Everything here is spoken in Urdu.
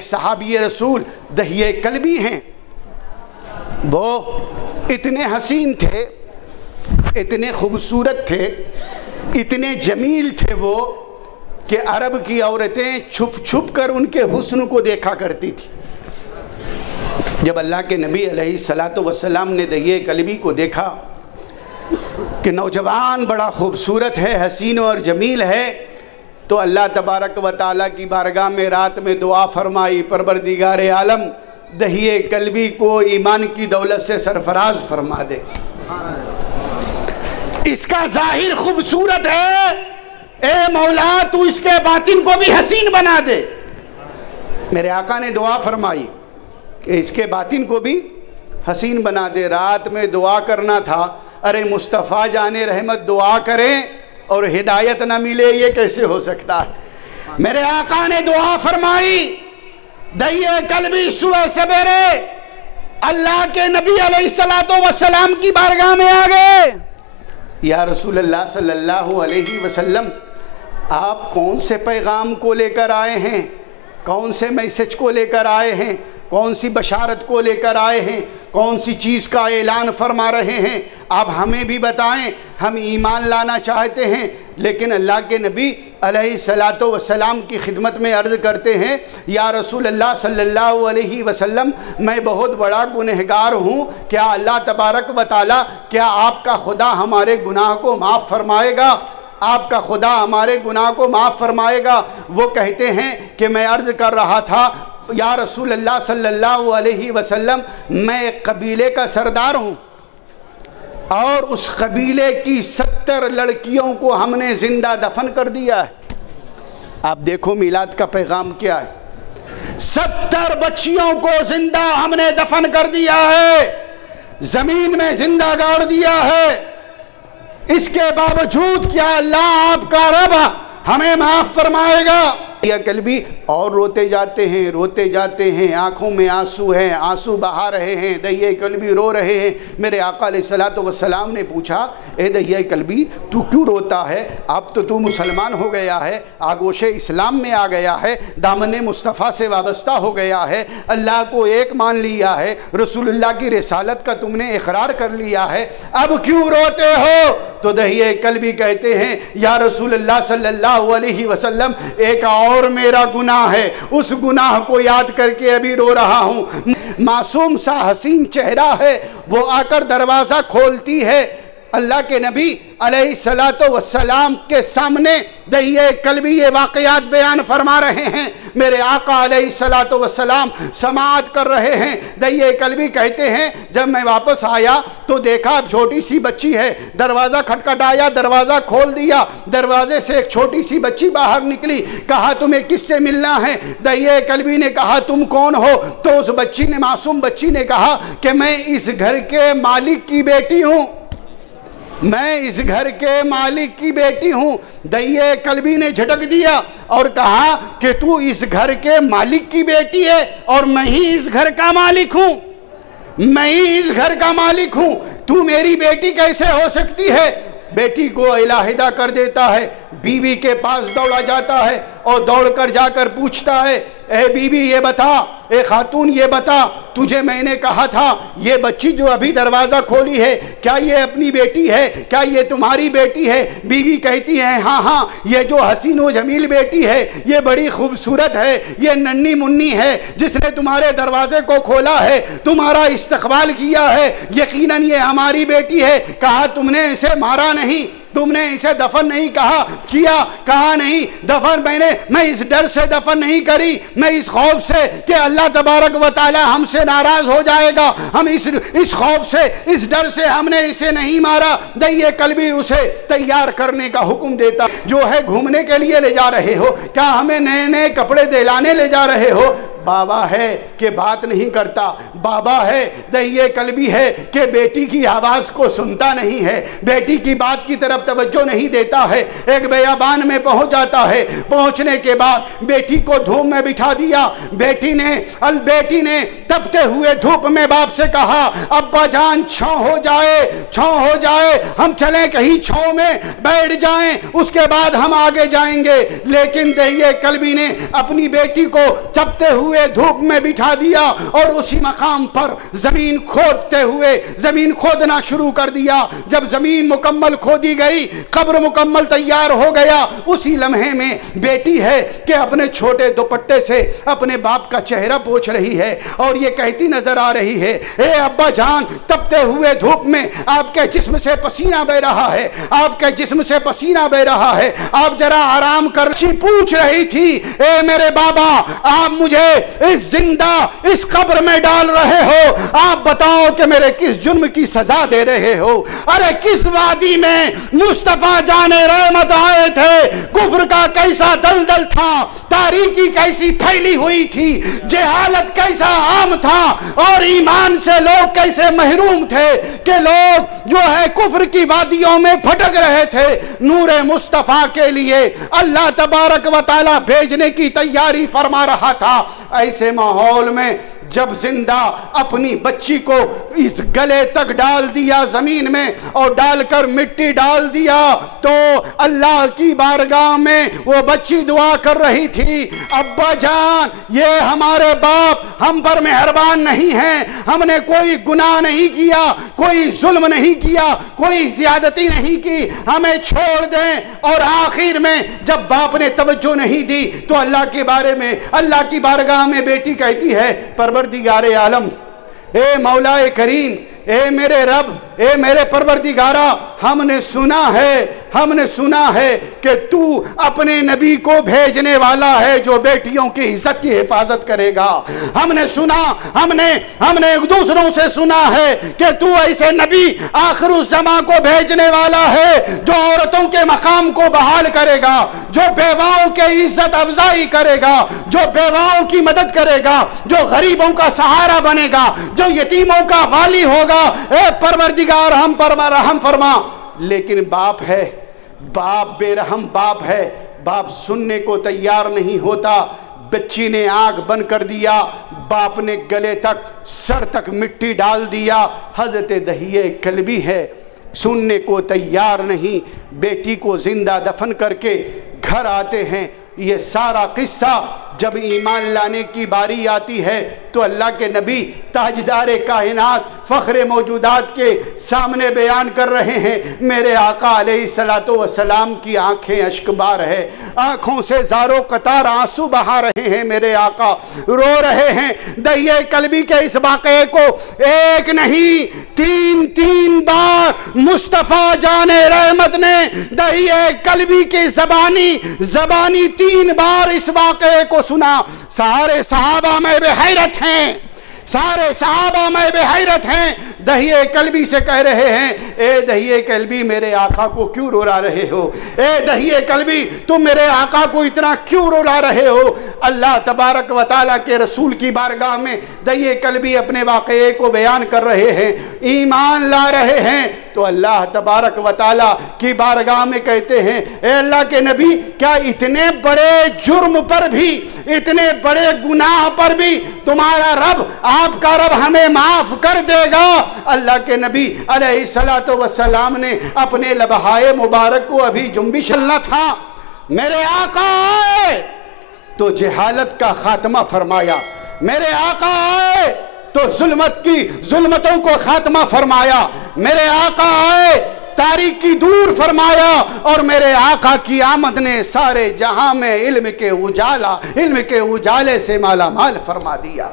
ایک صحابی رسول دہیہ کلبی ہیں، وہ اتنے حسین تھے، اتنے خوبصورت تھے، اتنے جمیل تھے وہ کہ عرب کی عورتیں چھپ چھپ کر ان کے حسن کو دیکھا کرتی تھی۔ جب اللہ کے نبی علیہ السلام نے دہیہ کلبی کو دیکھا کہ نوجوان بڑا خوبصورت ہے، حسین اور جمیل ہے، تو اللہ تبارک و تعالیٰ کی بارگاہ میں رات میں دعا فرمائی، پروردگار عالم دہیہ کلبی کو ایمان کی دولت سے سرفراز فرما دے، اس کا ظاہر خوبصورت ہے، اے مولا تو اس کے باطن کو بھی حسین بنا دے۔ میرے آقا نے دعا فرمائی کہ اس کے باطن کو بھی حسین بنا دے۔ رات میں دعا کرنا تھا، ارے مصطفیٰ جان رحمت دعا کریں اور ہدایت نہ ملے، یہ کیسے ہو سکتا ہے؟ میرے آقا نے دعا فرمائی، دہیہ کلبی صبح سویرے اللہ کے نبی علیہ السلام کی بارگاہ میں آ گئے۔ یا رسول اللہ صلی اللہ علیہ وسلم، آپ کون سے پیغام کو لے کر آئے ہیں؟ کون سے میسج کو لے کر آئے ہیں؟ کون سی بشارت کو لے کر آئے ہیں؟ کون سی چیز کا اعلان فرما رہے ہیں؟ آپ ہمیں بھی بتائیں، ہم ایمان لانا چاہتے ہیں۔ لیکن اللہ کے نبی علیہ السلام کی خدمت میں عرض کرتے ہیں، یا رسول اللہ صلی اللہ علیہ وسلم، میں بہت بڑا گنہگار ہوں، کیا اللہ تبارک و تعالیٰ، کیا آپ کا خدا ہمارے گناہ کو معاف فرمائے گا؟ آپ کا خدا ہمارے گناہ کو معاف فرمائے گا؟ وہ کہتے ہیں کہ میں عرض کر رہا تھا، یا رسول اللہ صلی اللہ علیہ وسلم، میں ایک قبیلے کا سردار ہوں اور اس قبیلے کی 70 لڑکیوں کو ہم نے زندہ دفن کر دیا ہے۔ آپ دیکھو میلاد کا پیغام کیا ہے، 70 بچیوں کو زندہ ہم نے دفن کر دیا ہے، زمین میں زندہ گاڑ دیا ہے۔ اس کے باوجود کیا اللہ آپ کا رب ہمیں معاف فرمائے گا؟ دہیہ کلبی اور روتے جاتے ہیں، آنکھوں میں آنسو ہیں، آنسو بہا رہے ہیں، دہیہ کلبی رو رہے ہیں۔ میرے آقا علیہ السلام نے پوچھا، اے دہیہ کلبی تو کیوں روتا ہے؟ اب تو مسلمان ہو گیا ہے، آگوش اسلام میں آ گیا ہے، دامن مصطفیٰ سے وابستہ ہو گیا ہے، اللہ کو ایک مان لیا ہے، رسول اللہ کی رسالت کا تم نے اقرار کر لیا ہے، اب کیوں روتے ہو؟ تو دہیہ کلبی کہتے ہیں، یا رسول اللہ صلی اللہ علیہ وسلم، ایک اور میرا گناہ ہے، اس گناہ کو یاد کر کے ابھی رو رہا ہوں۔ معصوم سا حسین چہرہ ہے، وہ آ کر دروازہ کھولتی ہے، اللہ کے نبی علیہ السلام کے سامنے دہیہ کلبی یہ واقعات بیان فرما رہے ہیں، میرے آقا علیہ السلام سماعت کر رہے ہیں۔ دہیہ کلبی کہتے ہیں، جب میں واپس آیا تو دیکھا چھوٹی سی بچی ہے، دروازہ کھٹکھٹایا، دروازہ کھول دیا، دروازے سے ایک چھوٹی سی بچی باہر نکلی، کہا تمہیں کس سے ملنا ہے؟ دہیہ کلبی نے کہا تم کون ہو؟ تو اس بچی نے، معصوم بچی نے کہا کہ میں اس گھر کے مالک کی بیٹی ہوں، میں اس گھر کے مالک کی بیٹی ہوں۔ دہیہ کلبی نے جھٹک دیا اور کہا کہ تو اس گھر کے مالک کی بیٹی ہے اور میں ہی اس گھر کا مالک ہوں، میں ہی اس گھر کا مالک ہوں، تو میری بیٹی کیسے ہو سکتی ہے؟ بیٹی کو علیحدہ کر دیتا ہے، بیوی کے پاس دوڑا جاتا ہے اور دوڑ کر جا کر پوچھتا ہے، اے بیوی یہ بتا، اے خاتون یہ بتا، تجھے میں نے کہا تھا یہ بچی جو ابھی دروازہ کھولی ہے کیا یہ اپنی بیٹی ہے؟ کیا یہ تمہاری بیٹی ہے؟ بیوی کہتی ہے ہاں ہاں، یہ جو حسین و جمیل بیٹی ہے یہ بڑی خوبصورت ہے، یہ ننھی منی ہے جس نے تمہارے دروازے کو کھولا ہے، تمہارا استقبال کیا ہے، یقیناً یہ ہماری بیٹی ہے۔ کہا تم نے اسے مارا نہیں، تم نے اسے دفن نہیں کیا؟ کہا نہیں، دفن میں اس ڈر سے دفن نہیں کری، میں اس خوف سے کہ اللہ تبارک و تعالی ہم سے ناراض ہو جائے گا، ہم اس خوف سے، اس ڈر سے ہم نے اسے نہیں مارا۔ دہیہ کلبی اسے تیار کرنے کا حکم دیتا، جو ہے گھومنے کے لیے لے جا رہے ہو؟ کیا ہمیں نئے نئے کپڑے دلانے لے جا رہے ہو؟ بابا ہے کہ بات نہیں کرتا، بابا ہے، دہیہ کلبی ہے کہ بیٹی کی آواز کو سنتا نہیں ہے، بیٹی کی بات کی طرف توجہ نہیں دیتا ہے۔ ایک بیابان میں پہنچ جاتا ہے، پہنچنے کے بعد بیٹی کو دھوپ میں بٹھا دیا۔ بیٹی نے تپتے ہوئے دھوپ میں باپ سے کہا، ابا جان چھاؤں ہو جائے، ہم چلیں کہیں چھاؤں میں بیٹھ جائیں، اس کے بعد ہم آگے جائیں گے۔ لیکن دہیہ کلبی نے اپنی بیٹی کو تپتے ہوئے ہوئے دھوپ میں بٹھا دیا اور اسی مقام پر زمین کھودتے ہوئے زمین کھودنا شروع کر دیا. جب زمین مکمل کھودی گئی, قبر مکمل تیار ہو گیا, اسی لمحے میں بیٹی ہے کہ اپنے چھوٹے دوپٹے سے اپنے باپ کا چہرہ پوچھ رہی ہے اور یہ کہتی نظر آ رہی ہے, اے ابا جان, تپتے ہوئے دھوپ میں آپ کے جسم سے پسینہ بہ رہا ہے, آپ کے جسم سے پسینہ بہ رہا ہے, آپ ذرا آرام کر. پوچھ رہی تھی, اے میرے بابا, آپ مجھے اس زندہ اس قبر میں ڈال رہے ہو, آپ بتاؤ کہ میرے کس جرم کی سزا دے رہے ہو؟ ارے کس وادی میں مصطفیٰ جان رحمت آئے تھے, کفر کا کیسا دلدل تھا, تاریکی کیسی پھیلی ہوئی تھی, جہالت کیسا عام تھا, اور ایمان سے لوگ کیسے محروم تھے کہ لوگ جو ہے کفر کی وادیوں میں بھٹک رہے تھے. نور مصطفیٰ کے لیے اللہ تبارک و تعالی بھیجنے کی تیاری فرما رہا تھا. ایسے ماحول میں جب زندہ اپنی بچی کو اس گلے تک ڈال دیا زمین میں اور ڈال کر مٹی ڈال دیا, تو اللہ کی بارگاہ میں وہ بچی دعا کر رہی تھی, ابا جان, یہ ہمارے باپ ہم پر مہربان نہیں ہیں, ہم نے کوئی گناہ نہیں کیا, کوئی ظلم نہیں کیا, کوئی زیادتی نہیں کی, ہمیں چھوڑ دیں. اور آخر میں جب باپ نے توجہ نہیں دی تو اللہ کے بارے میں اللہ کی بارگاہ میں بیٹی کہتی ہے, پروردگار عالم, اے مولا کریم, اے میرے رب, اے میرے پروردگارہ, ہم نے سنا ہے کہ تو اپنے نبی کو بھیجنے والا ہے جو بیٹیوں کی عزت کی حفاظت کرے گا. ہم نے سنا, ہم نے دوسروں سے سنا ہے کہ تو ایسے نبی آخر الزمان کو بھیجنے والا ہے جو عورتوں کے مقام کو بحال کرے گا, جو بیواؤں کی عزت افزائی کرے گا, جو بیواؤں کی مدد کرے گا, جو غریبوں کا سہارا بنے گا, جو یتیموں کا والی ہوگا. اے پروردگار ہم پر رحم فرما. لیکن باپ ہے, باپ بے رحم باپ ہے, باپ سننے کو تیار نہیں ہوتا. بچی نے آنکھ بند کر دیا, باپ نے گلے تک سر تک مٹی ڈال دیا. حضرت دہیہ کلبی ہے, سننے کو تیار نہیں, بیٹی کو زندہ دفن کر کے گھر آتے ہیں. یہ سارا قصہ جب ایمان لانے کی باری آتی ہے تو اللہ کے نبی تاجدار کائنات فخر موجودات کے سامنے بیان کر رہے ہیں. میرے آقا علیہ السلام کی آنکھیں اشک بار ہے, آنکھوں سے زاروں قطار آنسو بہا رہے ہیں. میرے آقا رو رہے ہیں. دہیہ کلبی کے اس واقعے کو ایک نہیں تین بار مصطفیٰ جان رحمت نے دہیہ کلبی کی زبانی 3 بار اس واقعے کو سنا. سارے صحابہ میں بے حیرت ہیں, سارے صحابہ میں بے حیرت ہیں. دہیہ کلبی سے کہہ رہے ہیں, اے دہیہ کلبی, میرے آقا کو کیوں رلا رہے ہو؟ اے دہیہ کلبی, تم میرے آقا کو اتنا کیوں رلا رہے ہو؟ اللہ تبارک و تعالیٰ کے رسول کی بارگاہ میں دہیہ کلبی اپنے واقعے کو بیان کر رہے ہیں, ایمان لا رہے ہیں. تو اللہ تبارک و تعالیٰ کی بارگاہ میں کہتے ہیں, اے اللہ کے نبی, کیا اتنے بڑے جرم پر بھی, اتنے بڑے گناہ پر بھی تمہارا رب, آپ کا رب ہمیں معاف کر دے گا؟ اللہ کے نبی علیہ السلام نے اپنے لبہائے مبارک کو ابھی جنبش چلنا تھا, میرے آقا آئے تو جہالت کا خاتمہ فرمایا, میرے آقا آئے تو ظلمتوں کو خاتمہ فرمایا, میرے آقا آئے تاریکی دور فرمایا, اور میرے آقا کی آمد نے سارے جہاں میں علم کے اجالے سے مالا مال فرما دیا.